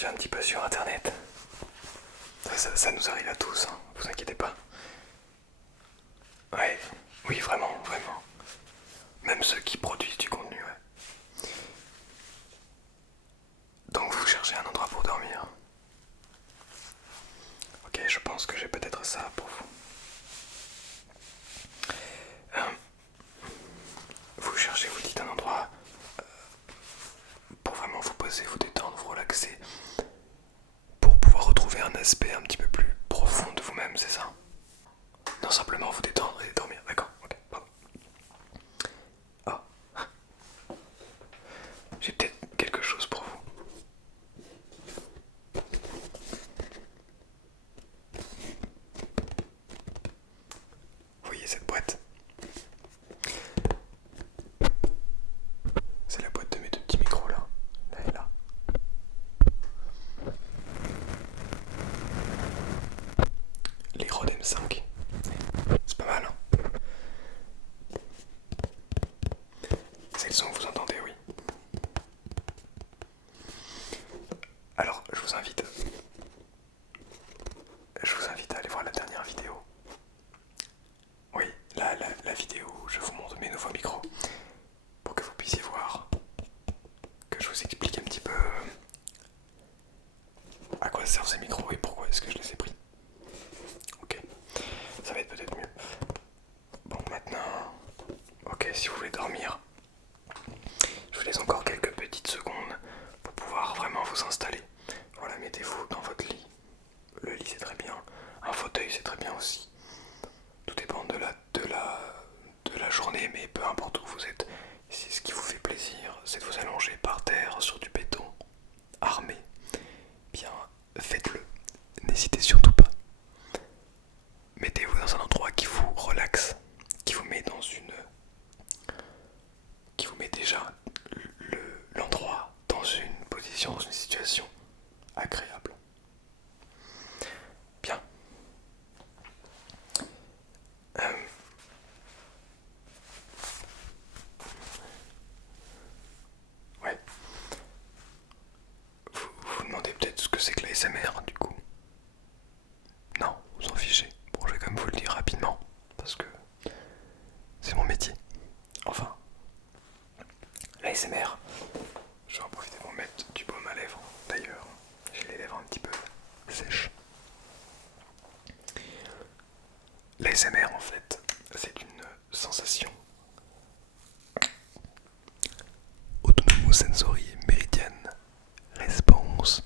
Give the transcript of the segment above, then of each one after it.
perdu un petit peu sur internet. Ça nous arrive à tous, hein, vous inquiétez pas. Ouais, oui, vraiment, vraiment. Même ceux qui produisent du contenu, ouais. Donc vous cherchez un endroit pour dormir. Ok, je pense que j'ai peut-être ça pour vous. Vous cherchez, vous dites un endroit pour vraiment vous poser, vous détendre, vous relaxer, pour pouvoir retrouver un aspect un petit peu plus profond de vous-même, c'est ça? Non, simplement vous détendre et dormir, d'accord, ok, pardon. Ah, j'ai peut-être quelque chose pour vous. Vous voyez cette boîte? C'est la boîte de mes deux petits micros là, là et là. Les Rode M5. C'est pas mal, hein? C'est le son que vous entendez, oui. Alors, je vous invite à aller voir la dernière vidéo. Oui, la vidéo où je vous montre mes nouveaux micros. Pour que vous puissiez voir, que je vous explique un petit peu à quoi servent ces micros et pourquoi est-ce que je les ai pris. Ok, ça va être peut-être mieux. Bon, maintenant, ok, si vous voulez dormir, je vous laisse encore quelques petites secondes pour pouvoir vraiment vous installer. Voilà, mettez-vous dans votre lit. Le lit c'est très bien, un fauteuil c'est très bien aussi. Tout dépend de la journée, mais peu importe où vous êtes. Si ce qui vous fait plaisir, c'est de vous allonger par terre sur du béton armé, bien faites-le. N'hésitez surtout pas. Mettez-vous dans un endroit qui vous relaxe, qui vous met qui vous met déjà l'endroit dans une position, dans une situation agréable. Bien. Euh, ouais. Vous demandez peut-être ce que c'est que la SMR du coup. Non, vous en fichez. Bon, je vais quand même vous le dire rapidement, parce que c'est mon métier. Enfin, la SMR, je vais en profiter pour mettre du baume à lèvres. D'ailleurs, j'ai les lèvres un petit peu sèches. La SMR, en fait, c'est une sensation autonomo-sensorie méridienne. Réponse.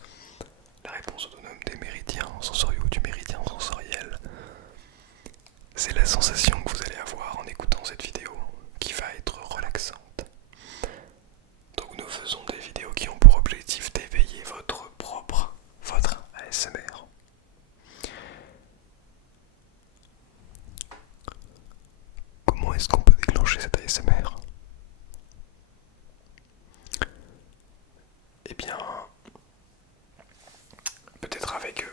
La réponse autonome des méridiens sensoriaux du méridien sensoriel. C'est la sensation que vous allez avoir en écoutant cette vidéo qui va être relaxante. Donc nous faisons des vidéos qui ont pour objectif d'éveiller votre ASMR. Comment est-ce qu'on peut déclencher cette ASMR? Eh bien, peut-être avec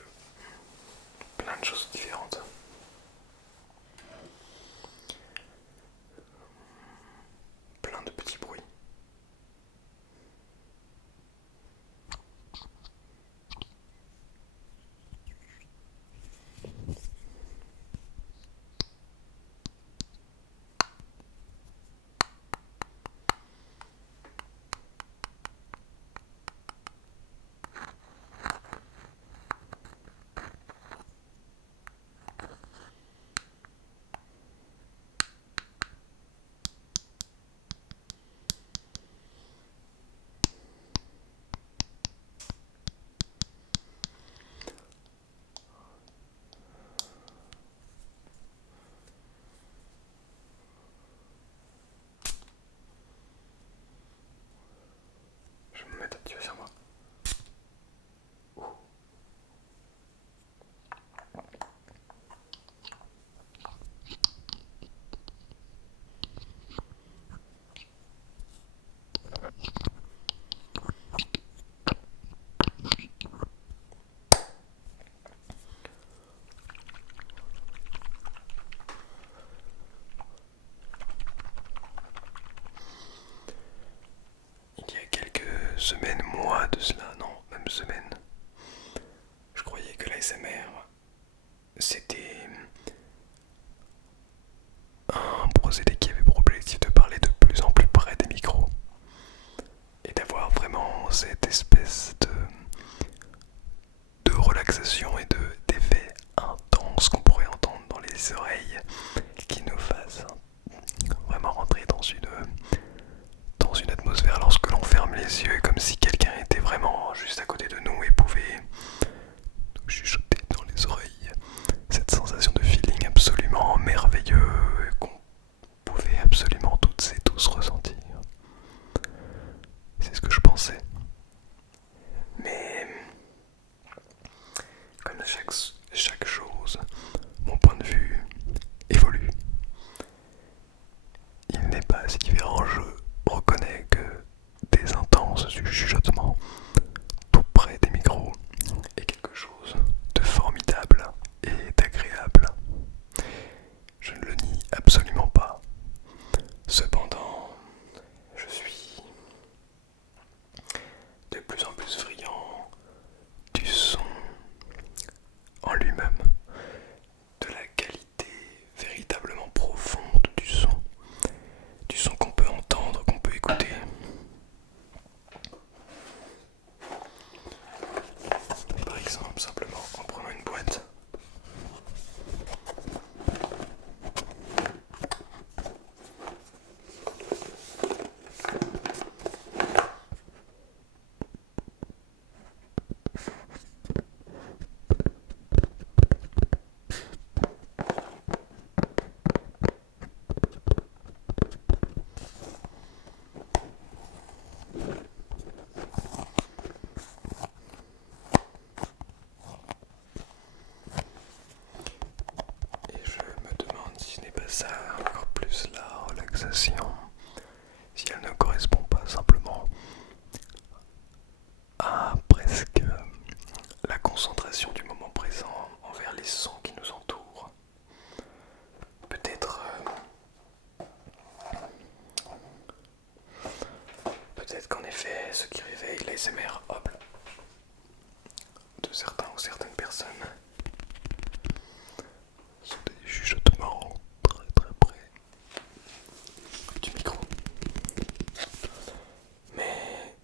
plein de choses différentes. Plein de petits bruits. Je vais me mettre un petit peu sur moi. Il y a quelques semaines, mois de cela, non, même semaines, l'ASMR, c'était un procédé qui avait pour objectif de parler de plus en plus près des micros et d'avoir vraiment cette espèce de relaxation et d'effet intense qu'on pourrait entendre dans les oreilles qui nous fasse vraiment rentrer dans une atmosphère lorsque l'on ferme les yeux, comme si quelqu'un était vraiment juste à côté de nous et pouvait nous chuchoter dans les oreilles. Cette sensation de feeling absolument merveilleux qu'on pouvait absolument toutes et tous ressentir. C'est ce que je pensais. Mais comme chaque chose, mon point de vue évolue. Il n'est pas si différent, je reconnais que des intenses du chuchotement tout près des micros est quelque chose de formidable et d'agréable. Je ne le nie absolument pas. Cependant, je suis de plus en plus friand du son en lui-même, de la qualité véritablement profonde du son qu'on peut entendre, qu'on peut écouter. Par exemple, simplement en prenant une boîte. Et je me demande si ce n'est pas ça encore plus la relaxation, si elle ne correspond pas simplement à presque la concentration du moment présent envers les sons qui nous entourent. Peut-être qu'en effet, ce qui réveille l'ASMR, hop, de certains ou certaines personnes, sont des chuchotements très très près du micro. Mais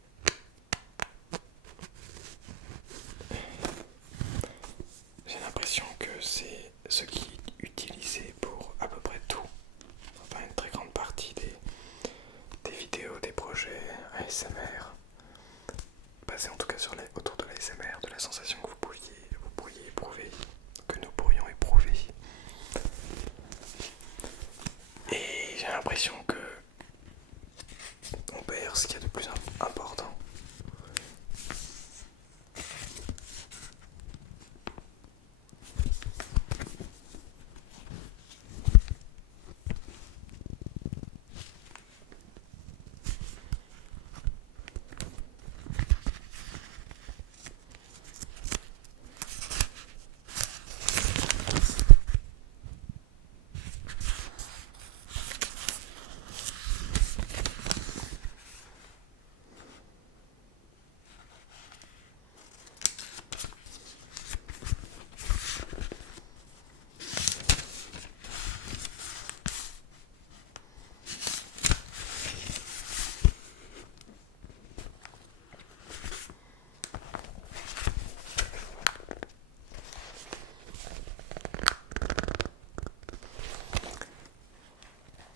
j'ai l'impression que c'est ce qui est utilisé pour à peu près tout, enfin une très grande partie des vidéos, des projets ASMR, basés en tout cas autour de l'ASMR, de la sensation que vous pourriez éprouver, que nous pourrions éprouver. Et j'ai l'impression que on perd ce qu'il y a de plus important.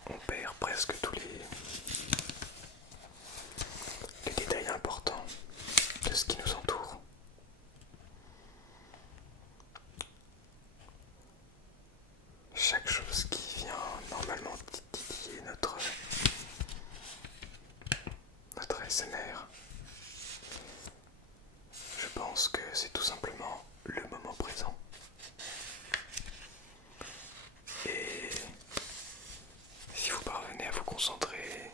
On perd presque tous les détails importants de ce qui nous entoure. Chaque chose qui vient normalement titiller notre ASMR, je pense que c'est tout simplement le moment présent. Et si vous parvenez à vous concentrer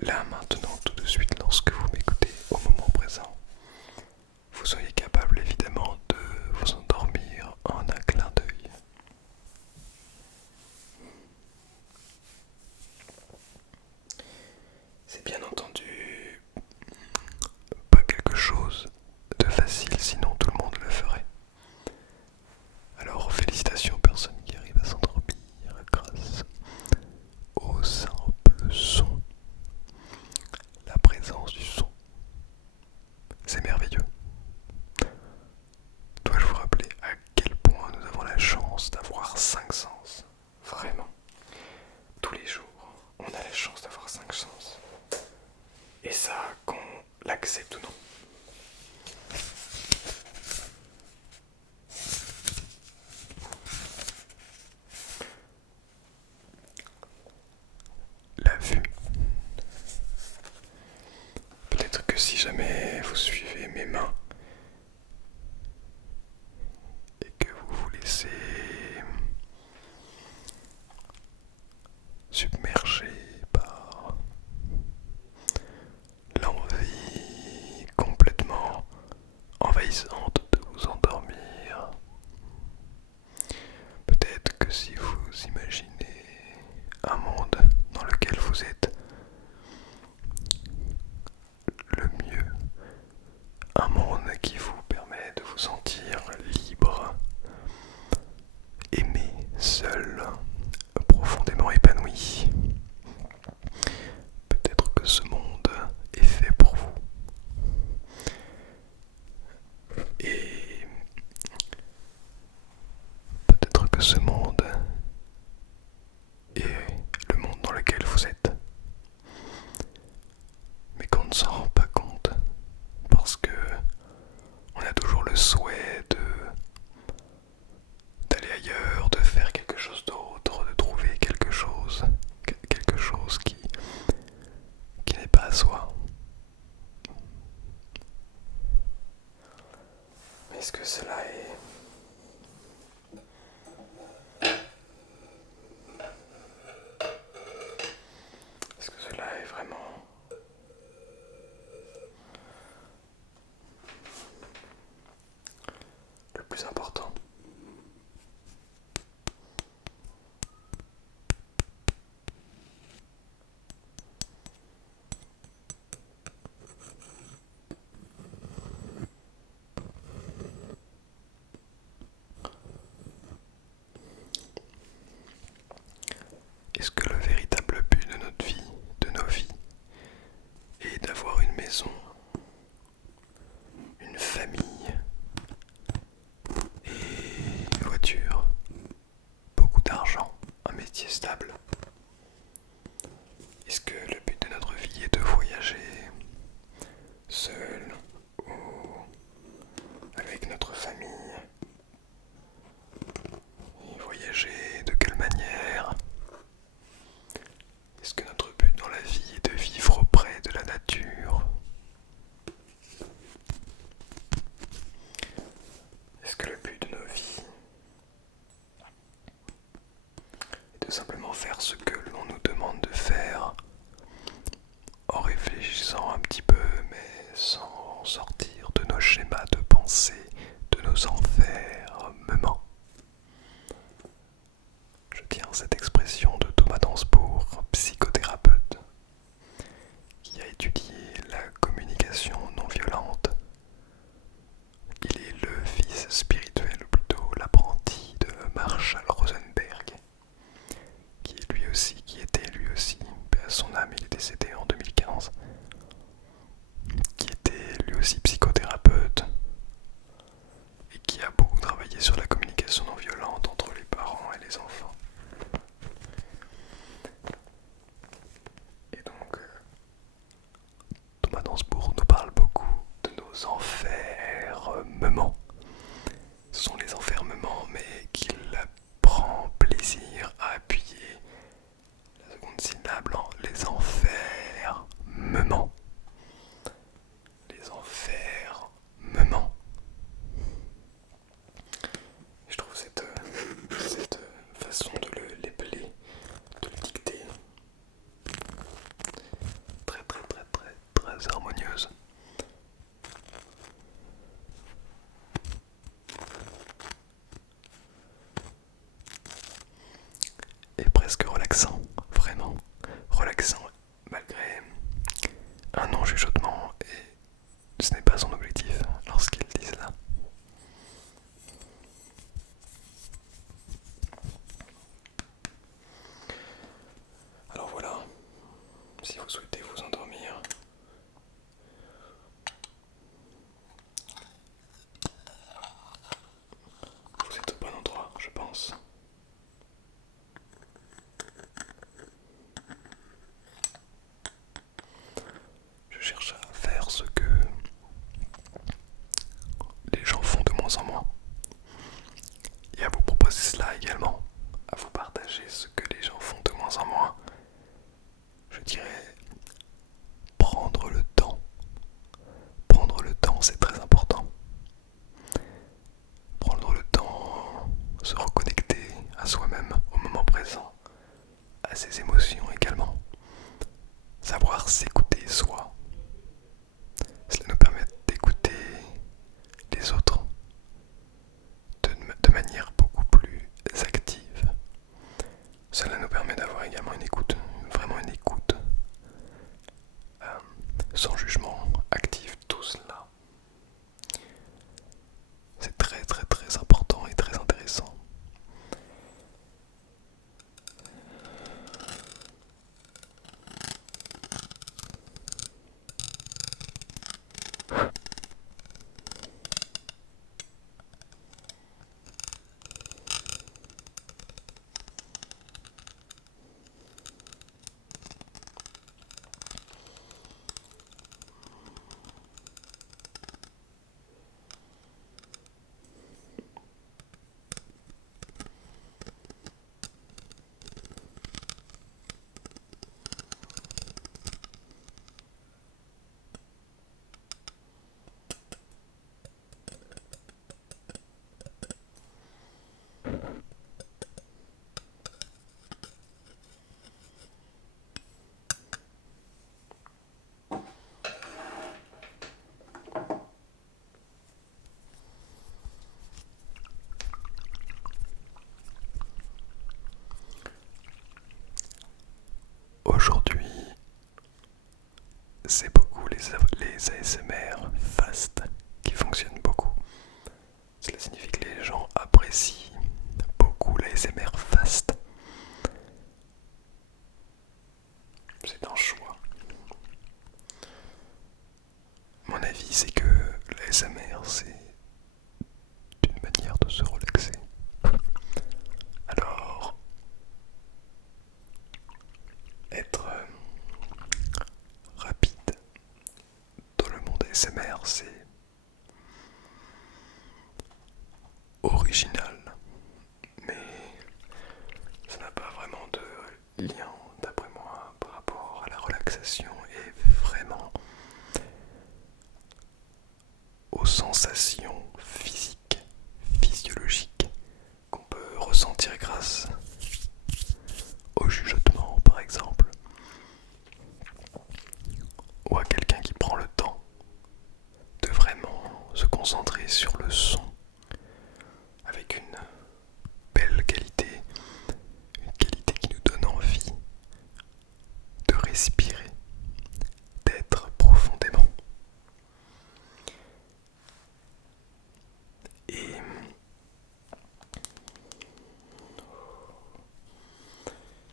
là, maintenant, tout de suite, lorsque vous m'écoutez au moment présent, vous soyez capable évidemment de vous endormir en un clin d'œil. C'est bien entendu pas quelque chose de facile, sinon l'accepte ou non. La vue. Peut-être que si jamais vous suivez mes mains et que vous vous laissez submerger par l'envie complètement envahissante de vous endormir, peut-être que si vous imaginez un monde dans lequel vous êtes le mieux, un monde qui vous permet de vous sentir libre, aimé, seul, profondément épanoui. Peut-être que ce monde est fait pour vous. Et peut-être que ce monde est le monde dans lequel vous êtes. Mais qu'on ne s'en rend pas compte. Parce que on a toujours le souhait d'aller ailleurs, de faire quelque chose d'autre, de trouver quelque chose qui n'est pas à soi. Mais est-ce que cela est... Est-ce que cela est vraiment... le plus important? Est-ce que le véritable but de notre vie, de nos vies, est d'avoir une maison, une famille et une voiture, beaucoup d'argent, un métier stable? Est-ce que le but de notre vie est de voyager seul ou avec notre famille? Et voyager de quelle manière? Est-ce que notre but dans la vie est de vivre près de la nature? Est-ce que le but de nos vies est de simplement faire ce que l'on nous demande de faire en réfléchissant un petit peu mais sans sortir de nos schémas de pensée, de nos enfermements? Je tiens cette expression de Thomas Dansbourg, psychothérapeute, qui a étudié la communication non violente. Il est le fils spirituel, ou plutôt l'apprenti de Marshall Rosenberg, qui était lui aussi, paix à son âme, il est décédé en 2015, qui était lui aussi psychothérapeute et qui a beaucoup travaillé sur la communication non violente entre les parents et les enfants. Et donc, Thomas Dansbourg nous parle beaucoup de nos enfermements. Ce sont les enfermements, mais qu'il prend plaisir à appuyer la seconde syllabe en les enfermements. Les enfermements. Je trouve cette façon de l'épeler, de le dicter, très harmonieuse. jugement active tout cela. C'est très très très important et très intéressant. Aujourd'hui, c'est beaucoup les ASMR fast qui fonctionnent beaucoup. Cela signifie que les gens apprécient beaucoup l'ASMR fast. C'est un choix. Mon avis, c'est que l'ASMR, c'est une manière de se relaxer. Alors, être rapide dans le monde ASMR, c'est original, mais ça n'a pas vraiment de lien, d'après moi, par rapport à la relaxation et vraiment aux sensations physiques, physiologiques qu'on peut ressentir grâce au chuchotement, par exemple, ou à quelqu'un qui prend le temps de vraiment se concentrer sur le son avec une belle qualité, une qualité qui nous donne envie de respirer, d'être profondément. Et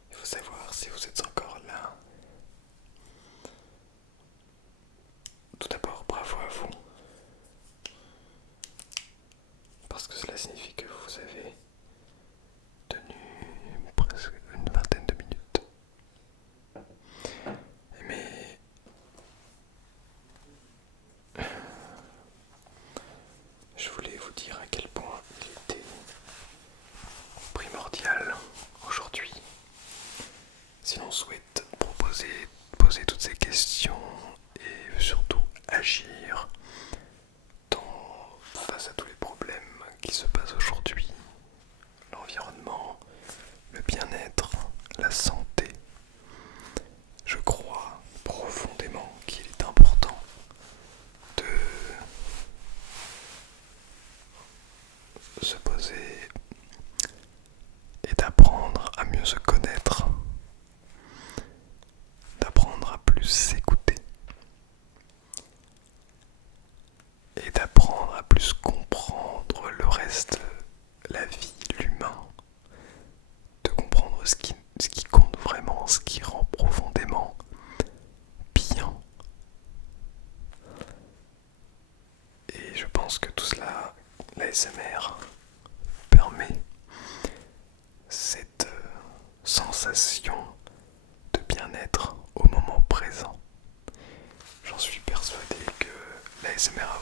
il faut savoir, si vous êtes encore là, tout d'abord bravo à vous, parce que cela signifie que vous avez tenu presque une vingtaine de minutes. Mais je voulais vous dire à quel point il était primordial aujourd'hui, si l'on souhaite poser toutes ces questions et surtout agir face à tous les problèmes qui se passent aujourd'hui, l'environnement, le bien-être, la santé. Je crois profondément qu'il est important de se poser et d'apprendre à mieux se connaître, d'apprendre à plus s'écouter et d'apprendre à plus comprendre le reste, la vie, l'humain, de comprendre ce qui compte vraiment, ce qui rend profondément bien. Et je pense que tout cela, l'ASMR permet cette sensation de bien-être au moment présent. J'en suis persuadé que l'ASMR a